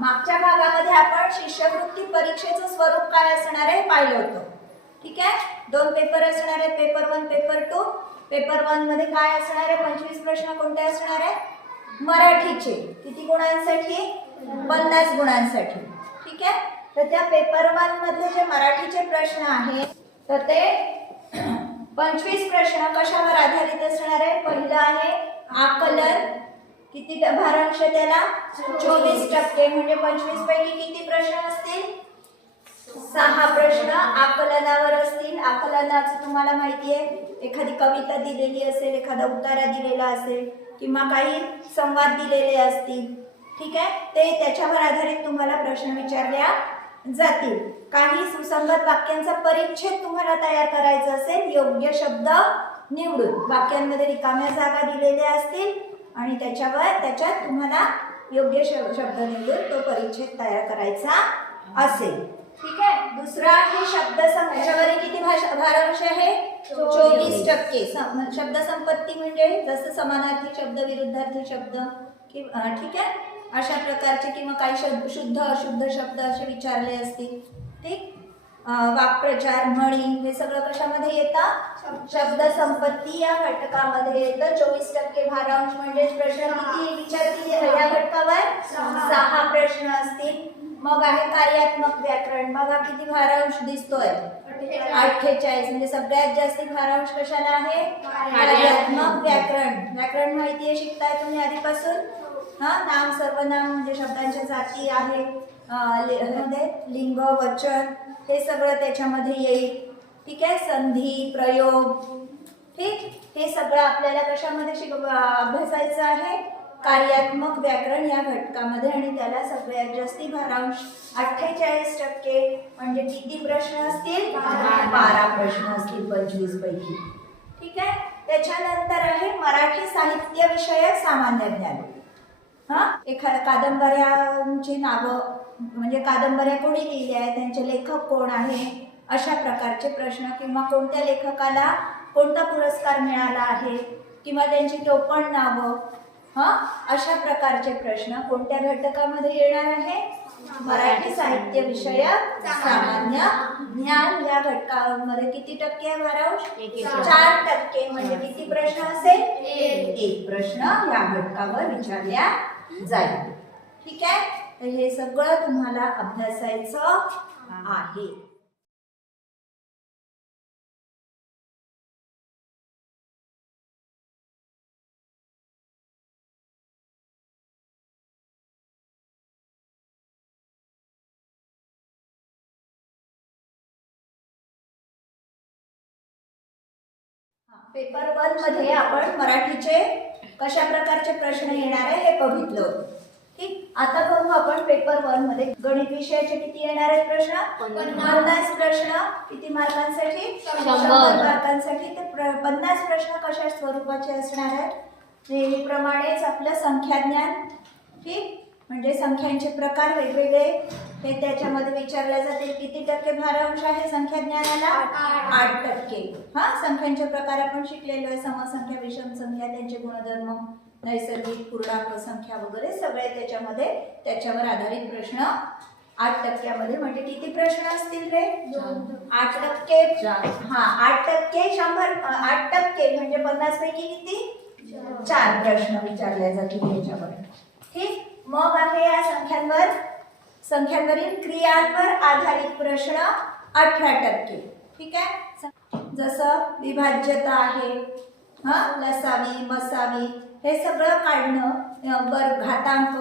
मागच्या भागामध्ये आपण शिष्यवृत्ती परीक्षेचं स्वरूप काय असणार आहे पाहिलं होतं. ठीक आहे, 2 पेपर असणार आहेत, पेपर 1 पेपर 2. पेपर 1 मध्ये काय असणार आहे, 25 प्रश्न कोणते असणार आहे, मराठीचे. किती गुणांसाठी, 50 गुणांसाठी. ठीक आहे, तर त्या पेपर 1 मधले जे मराठीचे प्रश्न आहेत तर ते 25 प्रश्न कशावर आधारित असणार आहे. पहिलं आहे आकलन. किती भारांश त्याला, 24%. म्हणजे 25 पैकी किती प्रश्न असतील, 6 प्रश्न आकलनावर असतील. आकलनाचं तुम्हाला माहिती आहे, एखादी कविता दिलेली असेल, एखादा उतारा दिलेला असेल किंवा काही संवाद दिलेले असतील. ठीक आहे, ते त्याच्यावर आधारित तुम्हाला प्रश्न विचारल्या जातील. काही सुसंगत वाक्यांचा परिच्छेद तुम्हाला तयार करायचा असेल, योग्य शब्द निवडून वाक्यांमध्ये रिकाम्या जागा दिलेल्या असतील आणि त्याच्यात तुम्हाला योग्य शब्द निवडून तो परिच्छेद तयार करायचा असेल. ठीक आहे, दुसरा आहे शब्दसंपत्ती. किती भारांश आहे, 24%. शब्दसंपत्ती म्हणजे जसं समानार्थी शब्द, विरुद्धार्थी शब्द ठीक आहे, अशा प्रकारचे किंवा काही शुद्ध अशुद्ध शब्द असे विचारले असतील. ठीक, वाक्प्रचार, म्हणी हे सगळं कशामध्ये येतं, शब्दसंपत्ती या घटकामध्ये येतं. 24% भारांश म्हणजे प्रश्न किती विचारतील या घटकावर, 6 प्रश्न असतील. मग आहे कार्यात्मक व्याकरण. बघा किती भारांश दिसतोय, 48. म्हणजे सगळ्यात जास्त भारांश कशाला आहे, कार्यात्मक व्याकरण. व्याकरण माहिती आहे, शिकताय तुम्ही आधीपासून. नाम सर्वनाम म्हणजे शब्दांच्या जाती आहे, लिंग वचन हे सगळं त्याच्यामध्ये येईल. ठीक आहे, संधी प्रयोग. ठीक, हे सगळं आपल्याला कशामध्ये अभ्यासायचं आहे, कार्यात्मक व्याकरण या घटकामध्ये. आणि त्याला सगळ्यात जास्ती भारांश 48%. म्हणजे किती प्रश्न असतील, 12 प्रश्न असतील 25 पैकी. ठीक आहे, त्याच्यानंतर आहे मराठी साहित्य विषयक सामान्य ज्ञान. एखाद्या कादंबऱ्यांची नावं म्हणजे कादंबऱ्या कोणी लिहिल्या आहेत, त्यांचे लेखक कोण आहे, अशा प्रकारचे प्रश्न. किंवा कोणत्या लेखकाला कोणता पुरस्कार मिळाला आहे किंवा त्यांची टोपण नावं, अशा प्रकारचे प्रश्न कोणत्या घटकामध्ये येणार आहे, मराठी साहित्य विषयक सामान्य ज्ञान या घटकामध्ये. किती टक्के आहे भारांश, 4%. म्हणजे किती प्रश्न असेल, 1 प्रश्न या घटकावर विचारल्या जाईल. ठीक आहे, तर हे सगळं तुम्हाला अभ्यासायचं आहे. पेपर 1 मध्ये आपण मराठीचे कशा प्रकारचे प्रश्न येणार आहे हे बघितलं. ठीक, आता बघू आपण पेपर 1 मध्ये गणित विषयाचे किती येणार आहेत प्रश्न, 50 प्रश्न. किती मार्कांसाठी, 100 मार्कांसाठी. तर 50 प्रश्न कशा स्वरूपाचे असणार आहेत, नेहमीप्रमाणेच आपलं संख्याज्ञान. ठीक, म्हणजे संख्यांचे प्रकार वेगवेगळे हे त्याच्यामध्ये विचारले जातील. किती टक्के भारांश आहे संख्याज्ञानाला, 8%. संख्यांचे प्रकार आपण शिकलेलो आहे, समसंख्या, विषम संख्या, त्यांचे गुणधर्म, नैसर्गिक, पूर्णांक संख्या वगैरे सगळे त्याच्यावर आधारित प्रश्न 8% मध्ये. म्हणजे किती प्रश्न असतील रे, 8%. 8%, 8% म्हणजे 50 पैकी किती, 4 प्रश्न विचारले जातील त्याच्यावर. ठीक, मग आहे या संख्यांवरील क्रियांवर आधारित प्रश्न 18%. ठीक आहे, जसं विभाज्यता आहे, लसावी मसावी हे सगळं काढणं, घातांक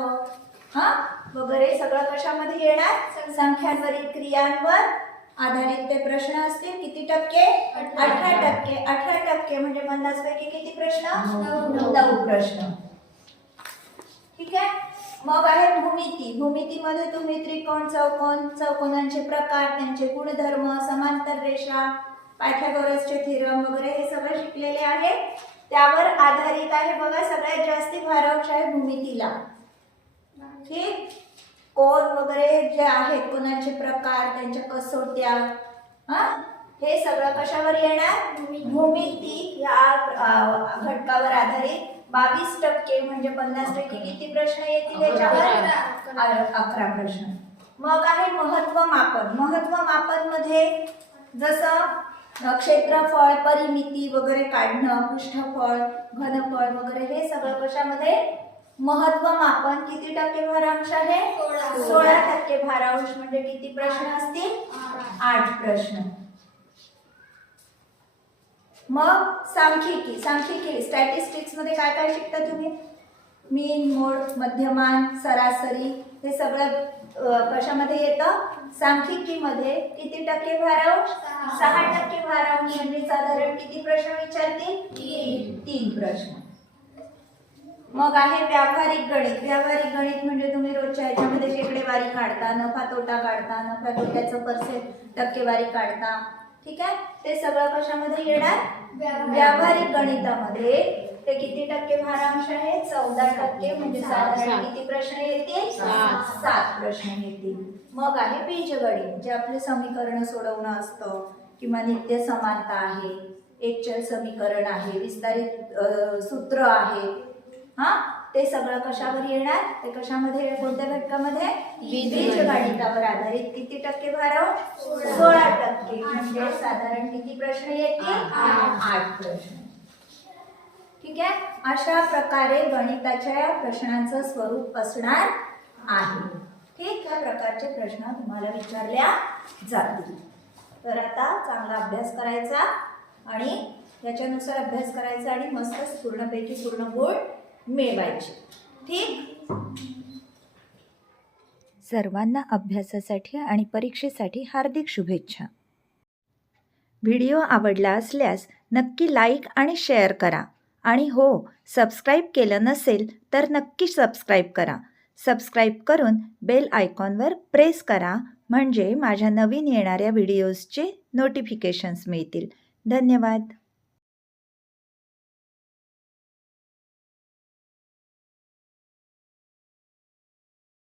वगैरे सगळं कशामध्ये येणार, संख्यांवरील क्रियांवर आधारित ते प्रश्न असतील. किती टक्के, 18%. 18% म्हणजे 50 पैकी किती प्रश्न, 9 प्रश्न. ठीक आहे, मग आहे भूमिती. भूमितीमध्ये तुम्ही त्रिकोण, चौकोन, चौकोनांचे प्रकार, त्यांचे गुणधर्म, समांतर रेषा, पायथागोरसचे थेरम वगैरे हे सगळं शिकलेले आहे. त्यावर आधारित आहे. बघा सगळ्यात जास्ती भारांश आहे भूमितीला. ठीक, कोण वगैरे जे आहेत, कोणाचे प्रकार, त्यांच्या कसोट्या, हे सगळं कशावर येणार, भूमिती या घटकावर आधारित 22% म्हणजे 50 पैकी किती प्रश्न येतील याच्यावर? 11 प्रश्न. मग आहे महत्व मापन. महत्व मापन मध्ये जसं क्षेत्रफळ, परिमिती वगैरे काढणं, पृष्ठफळ, घनफळ वगैरे हे सगळं कशामध्ये? महत्व मापन. किती टक्के भारांश आहे? 16% भारांश. म्हणजे किती प्रश्न असतील? 8 प्रश्न. मग सांख्यिकी. सांख्यिकी स्टॅटिस्टिक्स मध्ये काय काय शिकता तुम्ही? मीन, मोड, मध्यमान, सरासरी हे सगळं कशामध्ये येतं? सांख्यिकीमध्ये. किती टक्के भारांश? 6% भारांश. म्हणजे साधारण किती प्रश्न विचारतील? 3 प्रश्न. मग आहे व्यावहारिक गणित. व्यावहारिक गणित म्हणजे तुम्ही रोजच्या ह्याच्यामध्ये शेकडेवारी काढता, नफा तोटा काढता, नफा तोट्याचं टक्केवारी काढता. ठीक आहे, ते सगळं कशामध्ये येणार? व्यावहारिक गणितामध्ये. ते किती टक्के भारांश आहे? 14%. म्हणजे साधारण किती प्रश्न येतील? 7 प्रश्न येतील. मग आहे बीजगणित, जे आपले समीकरण सोडवणं असतं किंवा नित्य समानता आहे, एकचल समीकरण आहे, विस्तारित सूत्र आहे. ते सगळं कशावर येणार? ते कशामध्ये? कोणत्या घटकामध्ये? बीजगणितावर आधारित. किती टक्के भारांश? 16%. म्हणजे साधारण किती प्रश्न येतील? 8 प्रश्न. ठीक आहे, अशा प्रकारे गणिताच्या प्रश्नांचं स्वरूप असणार आहे. ठीक, या प्रकारचे प्रश्न तुम्हाला विचारल्या जातील. तर आता चांगला अभ्यास करायचा आणि याच्यानुसार अभ्यास करायचा आणि मस्त पूर्णपैकी पूर्ण गुण मिळवायचे. ठीक, सर्वांना अभ्यासासाठी आणि परीक्षेसाठी हार्दिक शुभेच्छा. व्हिडिओ आवडला असल्यास नक्की लाईक आणि शेअर करा. आणि हो, सबस्क्राईब केलं नसेल तर नक्की सबस्क्राईब करा. सबस्क्राईब करून बेल आयकॉनवर प्रेस करा, म्हणजे माझ्या नवीन येणाऱ्या व्हिडिओजचे नोटिफिकेशन्स मिळतील. धन्यवाद.